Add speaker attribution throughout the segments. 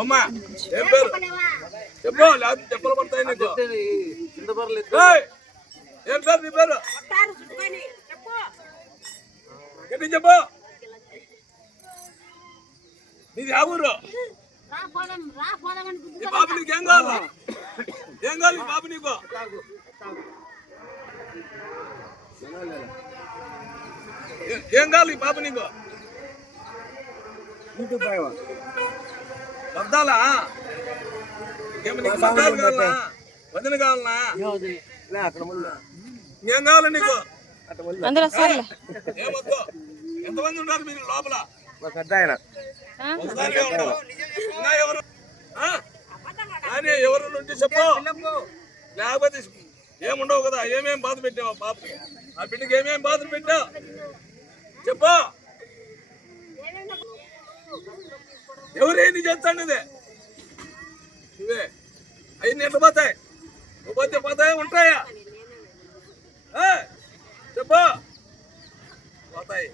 Speaker 1: అమ్మా ఏం పేరు చెప్పు లేకపోతే చెప్పలు పడతాయి నీకు. ఏం పేరు నీ పేరు? ఎన్ని చెప్పు. నీది ఆ ఊరు? ఈ బాబు నీకు ఏం కావాలా? ఏం కావాలి ఈ బాబు నీకు? ఏం కావాలి బాబు నీకు? అర్థాలా ఏమి నీకు అర్థాలు కావాలా? వదిన కావాలనా? ఏం కావాలి నీకు?
Speaker 2: అందరూ వస్తారులే
Speaker 1: ఏమొద్దు ఎంతమంది ఉన్నారు మీరు లోపల?
Speaker 3: పెద్ద ఆయన.
Speaker 1: ఇంకా ఎవరు? ఆ? కానీ ఎవరు ఉంటే చెప్పు. లేకపోతే ఏముండవు కదా ఏమేం బాధ పెట్టావు పాప ఆ బిడ్డకి ఏమేం బాధలు పెట్టావు? చెప్పు. ఎవరేంది చేస్తాను ఇదే ఇవే. అవి ఎట్లా పోతాయి. నువ్వు పోతే పోతాయా? ఉంటాయా? చెప్పు. పోతాయి.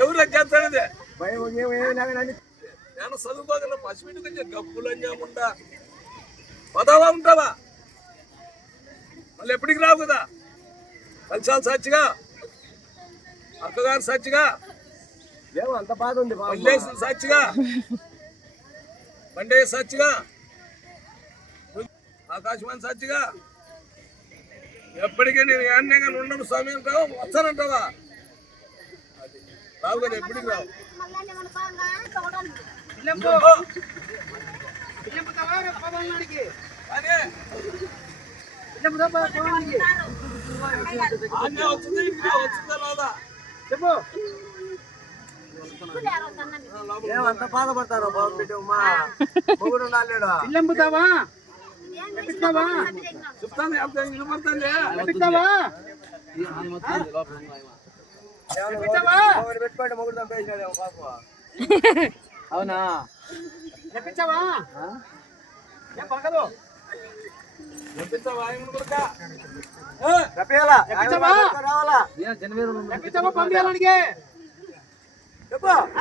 Speaker 1: ఎవరు చేస్తాను ఇదే నేను చదువుకోగల పసిబిడ్డ కొంచెం గప్పులు అంజాముంటా పదవా ఉంటావా? మళ్ళీ ఎప్పటికి రావు కదా? కలిసాలు సచ్చిగా అక్కగారు సచ్చిగా
Speaker 3: అంత బాధ ఉంది బాబు.
Speaker 1: మల్లేసి సచ్చిగా బండే సచ్చిగా ఆకాశవాణి సచ్చిగా ఎప్పటికీ నేను యాన్యంగా ఉండను స్వామి అంటావా? వస్తానంటావా? అది రావు కదా ఎప్పటికి రావు? వచ్చింది వచ్చిందా రాదా
Speaker 3: చెప్పు. ఏమంత బాధపడతారు బాబు బిడ్డ మా మొగుడు
Speaker 4: ఇల్లెంపుతావా
Speaker 1: చెప్తాను
Speaker 3: పెట్టుకోండి మొగుడు చంపేసినాడు పాప. అవునా?
Speaker 4: తెప్పించావా ఏం పలకదు? పంపించాలనికి
Speaker 3: చెప్పు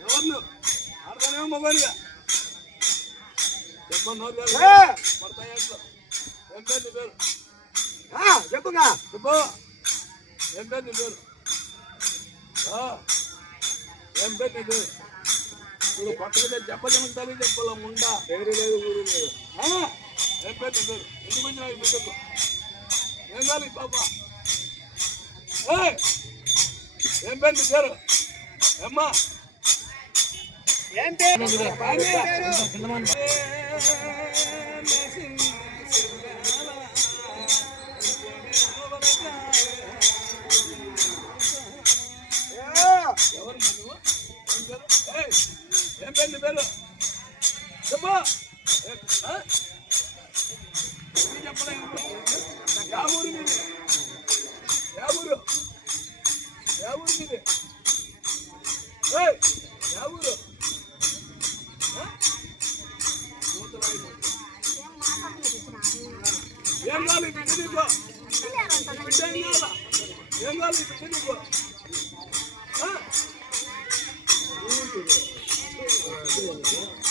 Speaker 1: ఎవరు? ఆడతానేమో మొబైల్గా.
Speaker 3: చెప్పుగా.
Speaker 1: చెప్పు. ఏం పేరు నీ పేరు? ఏం పేరు నీ పేరు? ఇప్పుడు కొత్తగా చెప్ప జనకు చెప్పాల ముండా?
Speaker 3: ఎవరు లేదు ఊరు లేదు.
Speaker 1: ఆ, ఏం పేరు నీ పేరు? ఎందుకు ఏం కాదు ఏయ్, ఏం పేరు? నీ పేరు? ఏమ్మా
Speaker 4: ఏం పేరు?
Speaker 1: ఎవరు ఏం పేరు? ఏయ్, ఏం పేరు నీ పేరు? చెప్పు.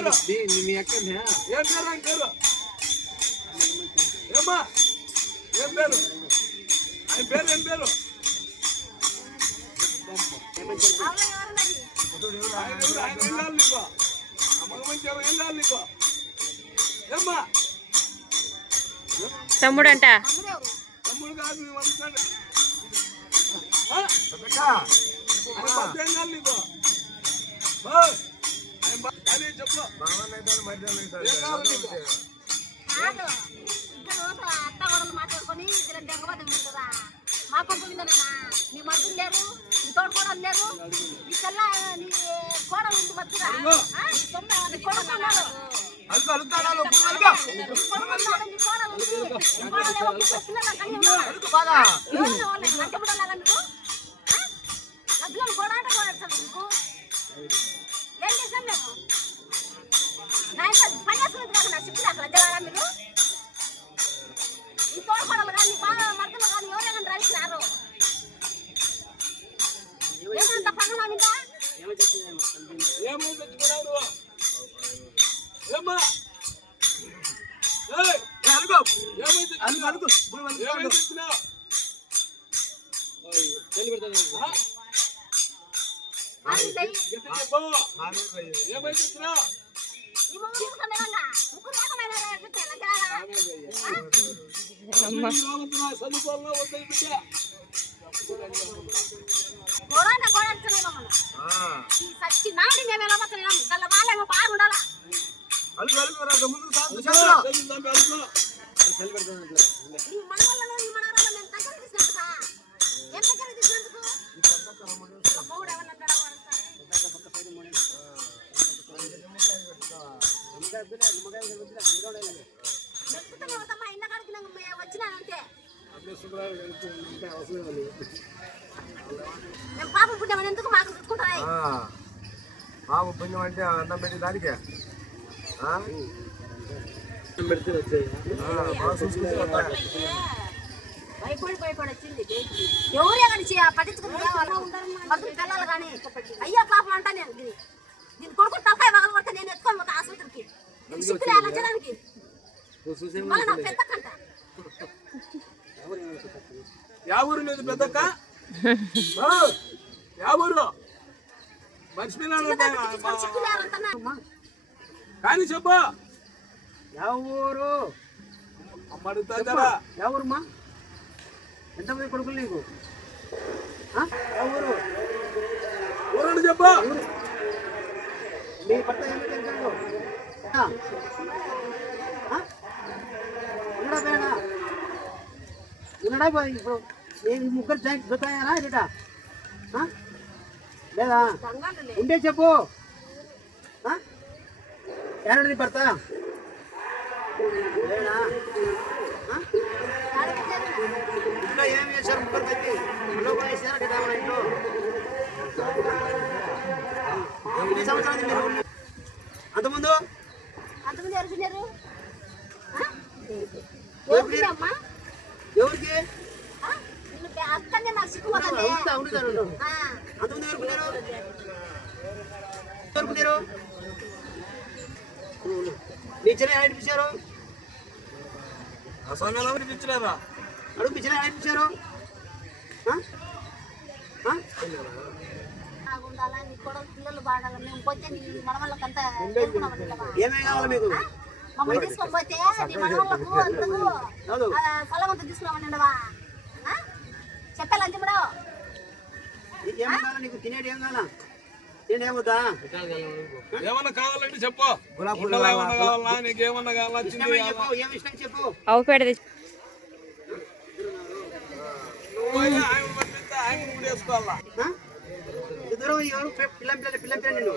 Speaker 3: మీ
Speaker 4: ఎక్కడ
Speaker 1: ఏం పేరు ఆయన పేరు ఏమ్మా? ఏం పేరు? ఆయన పేరు ఏం పేరు? ఆయన కావాలి నీకు మగ మంచి కావాలి నీకు ఏమ్మా
Speaker 2: తమ్ముడంట
Speaker 5: తమ్ముడు ఎవరు
Speaker 1: తమ్ముడు కాదు నీకు. అని చెప్పు
Speaker 5: మాట్లాడుకొని మా కొంప విందనేనా మీ మరుదులు లేరు మీ తోడు కోడలు లేరు మీ చెల్ల నీ కోడలు ఉంది మధ్యరా నీ కొడుకు నీ నీ కోడలు ఉంది నీ కోడలు ఏమో పిల్లలు.
Speaker 3: బాగా
Speaker 1: చెప్పు ఏమై తెచ్చుకున్నావు
Speaker 5: ఈ పాపం పుట్టామని ఎందుకు మాకు చుట్టుకుంటాయి
Speaker 3: బాబు పుణ్యం అంటే అన్నం పెట్టి దానికే ఆ? ఆ,
Speaker 5: భయపడి భయపడి వచ్చింది ఎవరే కానీ పట్టించుకుని పిల్లలు కానీ అయ్యా పాపం అంటా నేను దీని కొడుకు తప్ప సిక్కులే అలా జనానికి మళ్ళీ నాకు పెద్ద కంట
Speaker 1: యా ఊరు మీద పెద్దక్క? కానీ చెప్పు.
Speaker 4: ఎవరు
Speaker 1: అమ్మ అడుగుతా జరా.
Speaker 4: ఎవరుమా ఎంతమంది కొడుకులు నీకు? ఆ? ఎవరు
Speaker 1: ఊరండి చెప్పు.
Speaker 4: మీ? ఆ? ఉన్నాడా పోయాడా ఉన్నాడా పోయి ఇప్పుడు నేను ముగ్గురు జాయింట్ జొతాయానా ఇట లేదా ఉంటే చెప్పు. ఎవరండి భర్త లేడా ఇంట్లో చేశారు ముగ్గురు కలిపి? ఇంట్లో కూడా వేసారా కదా ఇంట్లో ఎన్ని సంవత్సరాలు మీరు అంతకుముందు
Speaker 5: అంతమంది ఎవరు ఎవరికి? అక్కడనే నాకు
Speaker 4: పుట్టారు ఎవరు పుట్టారు మీ చెల్లి ఎలా
Speaker 1: సమయంలో అనిపించలేదా
Speaker 4: అడుగు చెల్లి ఎలా
Speaker 5: నీ కొడుకు పిల్లలు బాగా మేము పోతే నీ మనవాళ్ళకంతా కోరుకున్నామంటావా
Speaker 3: ఏమేం కావాలి మీకు?
Speaker 5: మమ్మల్ని తీసుకొని పోతే నీ మనవాళ్ళకు అందరూ
Speaker 3: కాదు
Speaker 5: పొలం అంతా తీసుకున్నామన్నావా చెప్పాలి అంతిమడు
Speaker 3: నీకు ఏం కావాలా నీకు? తినేది ఏం కావాలా?
Speaker 1: ఏమన్నా కావాలంటే చెప్పు. ఏమన్నా కావాలా? నీకేమన్నా కావాలా?
Speaker 3: చెప్పు? ఏం ఇష్టం చెప్పు?
Speaker 2: ఆవు పేడ తెచ్చి
Speaker 1: నువ్వు పోయి ఆయన కూడా వేసుకోవాలా?
Speaker 3: దూరం ఎవరు పిల్లం పిల్లలు పిల్లం పిల్ల నిన్ను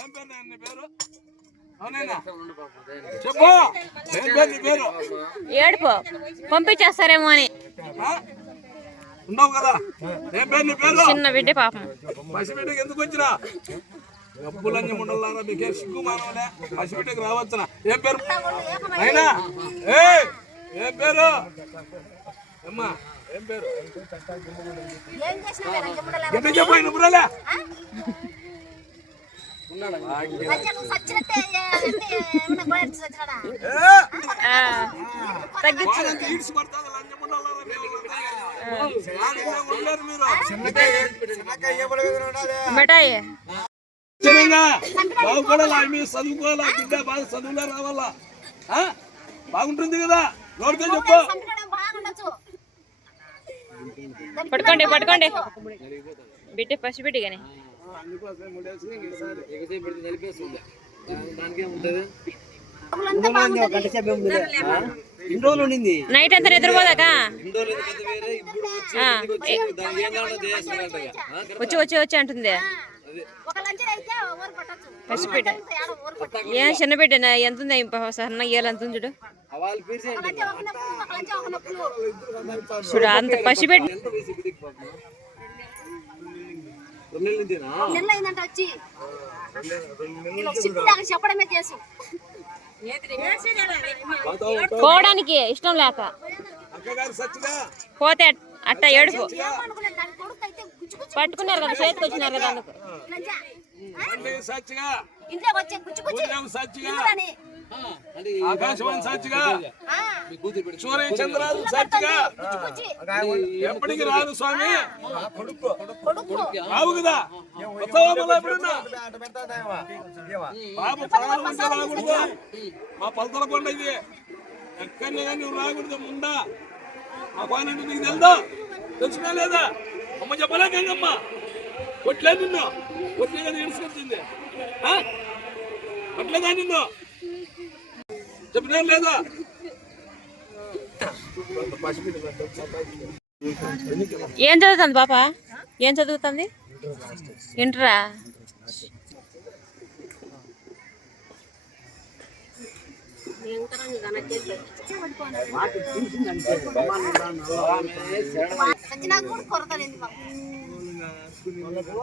Speaker 1: ఏం పేరు నాయన నీ పేరు అవునేనా చెప్పు ఏం పేరు నీ పేరు
Speaker 2: ఏడుపు. పంపించేస్తారేమో అని?
Speaker 1: ఉండవు కదా? ఏం పేరు నీ పేరు?
Speaker 2: చిన్న బిడ్డ పాపం.
Speaker 1: పసిబిడ్డకి ఎందుకు వచ్చినా? డబ్బులన్నీ ఉండలారా మీకేం? సిగ్గు మానవలే? పసిబిడ్డకి రావచ్చునా? ఏం పేరు? అయినా? ఏ ఏం పేరు? అమ్మా ఏం పేరు?
Speaker 5: ఏం చేసినా అంతిమడు
Speaker 1: ఎందుకు చెప్పు
Speaker 2: మిఠాయి
Speaker 1: బాగుపడాలా చదువుకోవాలా బిడ్డ బాగా చదువులో రావాలా? బాగుంటుంది కదా నోడితే చెప్పు
Speaker 2: పట్టుకోండి పట్టుకోండి. బిడ్డ పసి బిడ్డ కానీ. నైట్ అంతా నిద్రపోదాక? వచ్చి వచ్చి? వచ్చి అంటుంది.
Speaker 5: పట్టొచ్చు
Speaker 2: ఏం చిన్న బిడ్డ ఎంత ఉంది సన్న ఏళ్ళు ఎంత ఉంది చూడు చూడు అంత పసి
Speaker 5: అయిందంట వచ్చి చెప్పడమే చేసు
Speaker 2: పోవడానికి ఇష్టం లేక.
Speaker 1: అక్కగారు సచ్చిగా
Speaker 2: పోతే అట్- అట్ట ఏడుపు. పట్టుకున్నారు కదా చేతికి వచ్చినారు కదా అందుకు.
Speaker 1: ఆకాశవాణి
Speaker 5: ఆ,
Speaker 1: సూర్య చంద్రాలు
Speaker 5: గుచ్చి
Speaker 1: ఎప్పటికి రాను స్వామి.
Speaker 5: కొడుకు.
Speaker 1: రావు కదా. బాబు ప్రాణం రాకూడదు. మా పలతల కొండ ఇది ఎక్కడనే కానీ నువ్వు రాకూడదు. ముందా? మా పానంటే నీకు తెలుదా? తెలుసునా లేదా? అమ్మ చెప్పలే గంగమ్మ. కొట్లేదు నిన్ను. కొట్లే కదా ఇడుచుకొచ్చింది కొట్లేదా నిన్ను. చెప్పినా లేదా?
Speaker 2: ఏం చదువుతుంది పాప? ఏం చదువుతుంది? ఇంటరా?
Speaker 5: కూడా
Speaker 3: వాళ్ళకు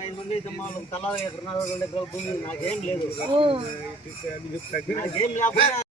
Speaker 3: ఐదు మంది మాకు తలా ఎకరన్నర రెండు ఎకరాల భూమి నాకేం లేదు. నాకేం లేకుండా